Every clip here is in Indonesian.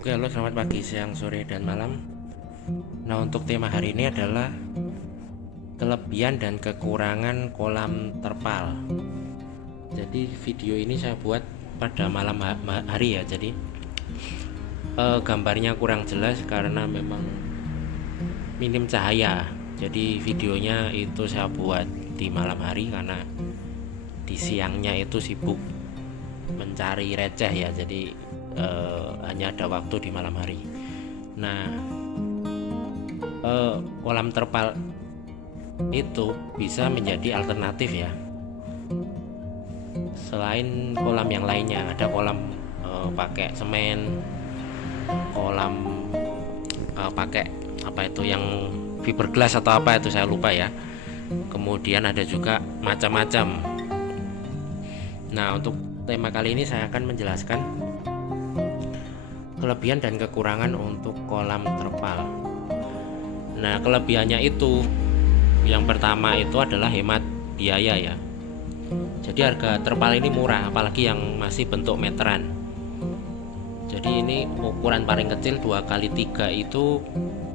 Oke, halo, selamat pagi, siang, sore, dan malam. Nah, untuk tema hari ini adalah kelebihan dan kekurangan kolam terpal. Jadi video ini saya buat pada malam hari ya. Jadi gambarnya kurang jelas karena memang minim cahaya. Jadi videonya itu saya buat di malam hari karena di siangnya itu sibuk mencari receh ya. Jadi hanya ada waktu di malam hari. Nah, kolam terpal itu bisa menjadi alternatif ya, selain kolam yang lainnya. Ada kolam pakai semen, kolam pakai apa itu yang fiberglass atau apa itu saya lupa ya. Kemudian ada juga macam-macam. Nah, untuk tema kali ini saya akan menjelaskan kelebihan dan kekurangan untuk kolam terpal. Nah, kelebihannya itu yang pertama itu adalah hemat biaya ya. Jadi harga terpal ini murah, apalagi yang masih bentuk meteran. Jadi ini ukuran paling kecil 2x3 itu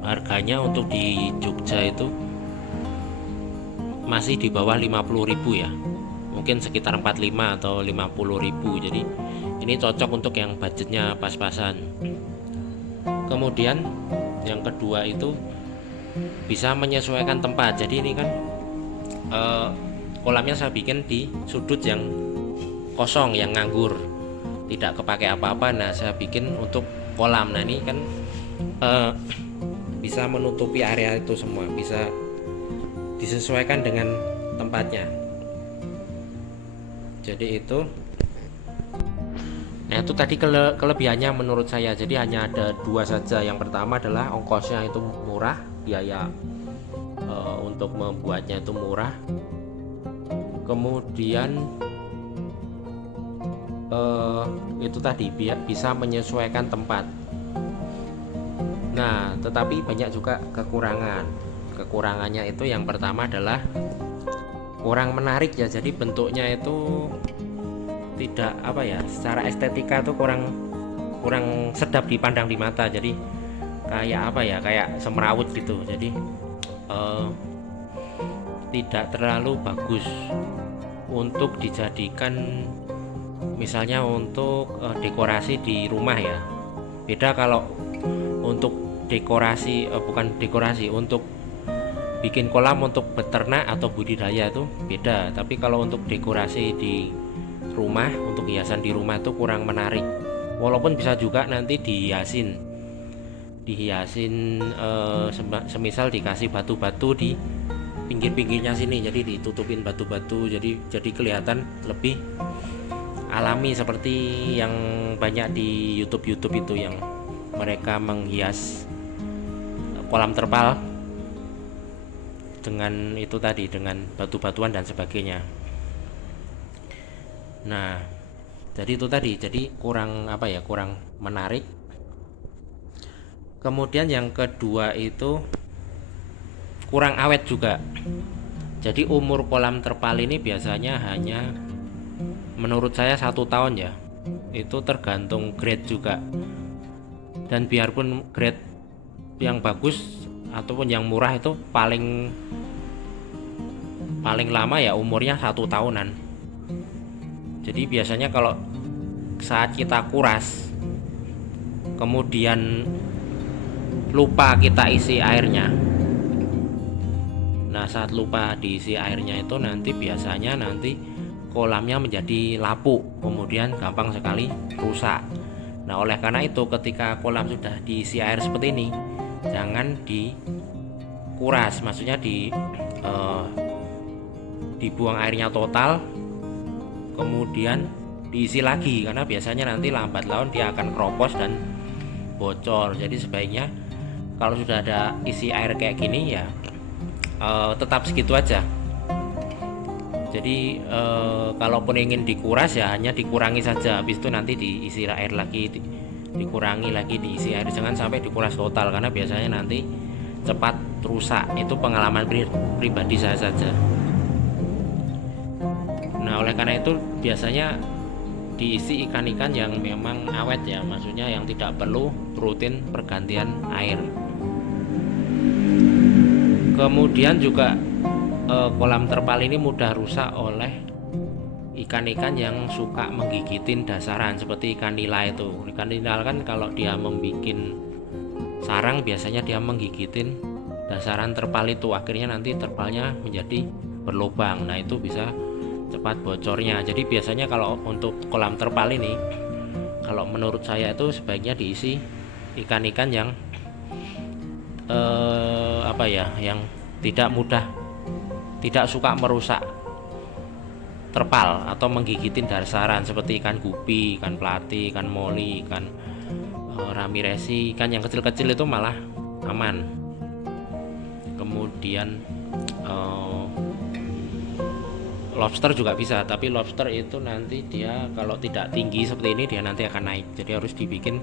harganya untuk di Jogja itu masih di bawah 50.000 ya. Mungkin sekitar 45 atau 50.000. Jadi ini cocok untuk yang budgetnya pas-pasan. Kemudian yang kedua itu bisa menyesuaikan tempat. Jadi ini kan kolamnya saya bikin di sudut yang kosong, yang nganggur, tidak kepake apa-apa. Nah, saya bikin untuk kolam. Nah, ini kan bisa menutupi area itu semua, bisa disesuaikan dengan tempatnya. Jadi itu, nah itu tadi kelebihannya menurut saya. Jadi hanya ada dua saja. Yang pertama adalah ongkosnya itu murah, biaya untuk membuatnya itu murah. Kemudian itu tadi bisa menyesuaikan tempat. Nah, tetapi banyak juga kekurangan. Kekurangannya itu yang pertama adalah kurang menarik ya. Jadi bentuknya itu tidak apa ya, secara estetika tuh kurang sedap dipandang di mata. Jadi kayak apa ya, kayak semrawut gitu. Jadi tidak terlalu bagus untuk dijadikan misalnya untuk dekorasi di rumah ya. Beda kalau untuk dekorasi, bukan dekorasi, untuk bikin kolam untuk beternak atau budidaya itu beda. Tapi kalau untuk dekorasi di rumah, untuk hiasan di rumah itu kurang menarik. Walaupun bisa juga nanti dihiasin semisal dikasih batu-batu di pinggir-pinggirnya sini, jadi ditutupin batu-batu, jadi kelihatan lebih alami seperti yang banyak di YouTube itu, yang mereka menghias kolam terpal dengan itu tadi, dengan batu-batuan dan sebagainya. Nah, jadi itu tadi, jadi kurang apa ya, kurang menarik. Kemudian yang kedua itu kurang awet juga. Jadi umur kolam terpal ini biasanya hanya, menurut saya, 1 tahun ya. Itu tergantung grade juga. Dan biarpun grade yang bagus ataupun yang murah itu paling lama ya umurnya 1 tahunan. Jadi biasanya kalau saat kita kuras kemudian lupa kita isi airnya, nah saat lupa diisi airnya itu nanti biasanya kolamnya menjadi lapuk, kemudian gampang sekali rusak. Nah, oleh karena itu ketika kolam sudah diisi air seperti ini, jangan dikuras, maksudnya dibuang airnya total, kemudian diisi lagi, karena biasanya nanti lambat laun dia akan keropos dan bocor. Jadi sebaiknya kalau sudah ada isi air kayak gini ya tetap segitu aja. Jadi kalaupun ingin dikuras ya hanya dikurangi saja, habis itu nanti diisi air lagi, dikurangi lagi, diisi air, jangan sampai dikuras total karena biasanya nanti cepat rusak. Itu pengalaman pribadi saya saja. Nah, oleh karena itu biasanya diisi ikan-ikan yang memang awet ya, maksudnya yang tidak perlu rutin pergantian air. Kemudian juga kolam terpal ini mudah rusak oleh ikan-ikan yang suka menggigitin dasaran seperti ikan nila itu. Ikan nila kan kalau dia membuat sarang biasanya dia menggigitin dasaran terpal itu, akhirnya nanti terpalnya menjadi berlubang. Nah itu bisa cepat bocornya. Jadi biasanya kalau untuk kolam terpal ini, kalau menurut saya itu sebaiknya diisi ikan-ikan yang yang tidak suka merusak terpal atau menggigitin dasaran seperti ikan gupi, ikan pelati, ikan moli, ikan ramiresi. Ikan yang kecil-kecil itu malah aman. Kemudian lobster juga bisa, tapi lobster itu nanti dia kalau tidak tinggi seperti ini dia nanti akan naik, jadi harus dibikin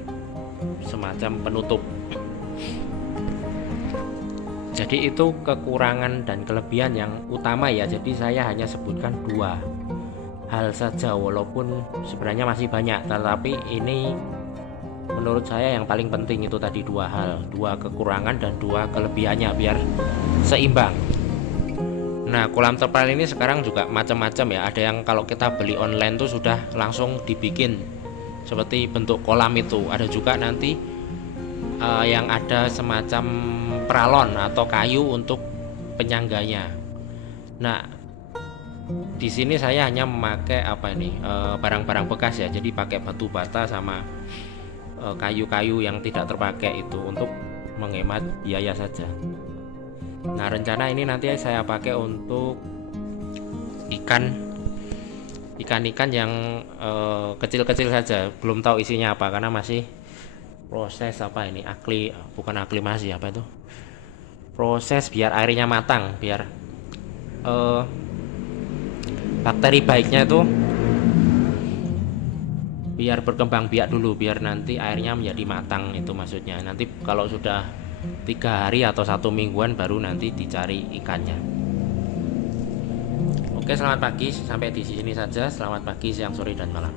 semacam penutup. Jadi itu kekurangan dan kelebihan yang utama ya. Jadi saya hanya sebutkan 2 hal saja, walaupun sebenarnya masih banyak, tetapi ini menurut saya yang paling penting itu tadi 2 hal, 2 kekurangan dan 2 kelebihannya biar seimbang. Nah, kolam terpal ini sekarang juga macam-macam ya. Ada yang kalau kita beli online tuh sudah langsung dibikin seperti bentuk kolam itu. Ada juga nanti yang ada semacam peralon atau kayu untuk penyangganya. Nah, di sini saya hanya memakai barang-barang bekas ya. Jadi pakai batu bata sama kayu-kayu yang tidak terpakai itu untuk menghemat biaya saja. Nah, rencana ini nanti saya pakai untuk ikan-ikan yang kecil-kecil saja. Belum tahu isinya apa karena masih proses bukan aklimasi, proses biar airnya matang, biar bakteri baiknya itu biar berkembang biak dulu, biar nanti airnya menjadi matang, itu maksudnya. Nanti kalau sudah 3 hari atau 1 mingguan baru nanti dicari ikannya. Oke, selamat pagi, sampai di sini saja. Selamat pagi, siang, sore, dan malam.